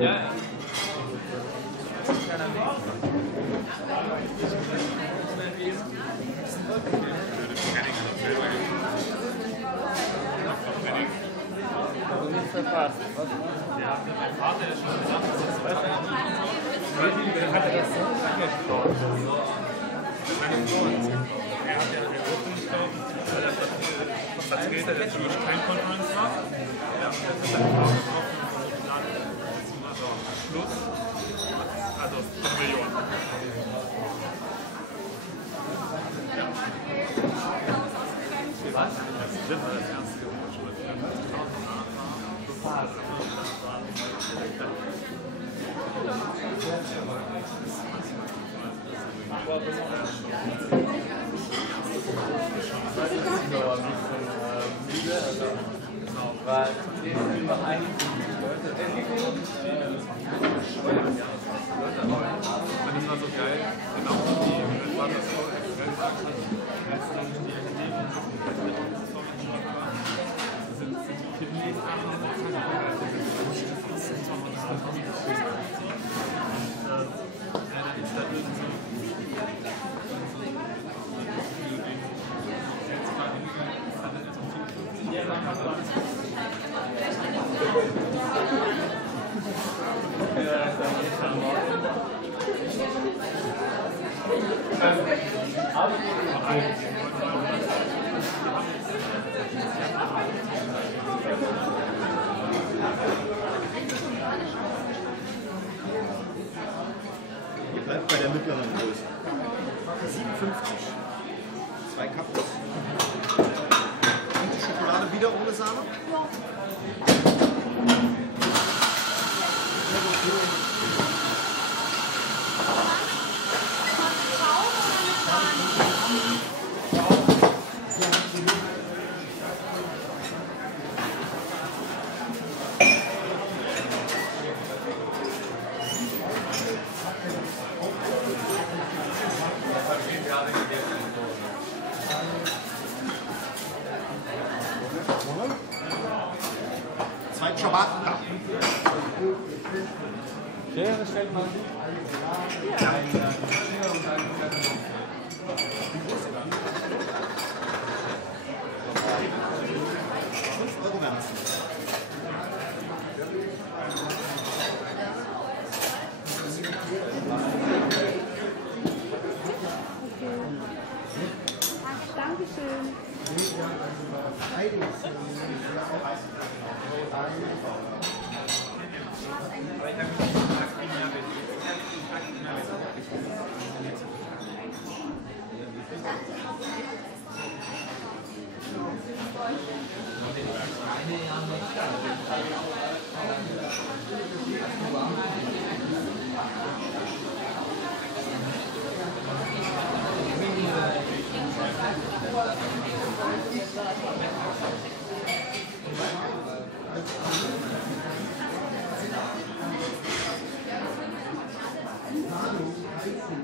Ja. Verpasst. Ja, mein Vater ist schon gesagt, das ist was. Hat er das so angeschaut? Er hat ja den Ursprungsstoff, weil er was erzählt hat, der Jewish Time Conference war. Ja, und das ist dann auch getroffen und also Schluss, also 5 Millionen. Ja. Was? Das war das erste Schuld. Weil über 51 Leute. Das war so geil, genau wie mein Vater so gesagt hat, als dann die Akademie sind die Kidneys Ihr bleibt bei der mittleren Größe. 57. 2 Cups. Und die Schokolade wieder ohne Sahne? Ja. Zwei Ciabatta. Schere, stell mal. Dankeschön. Hallo.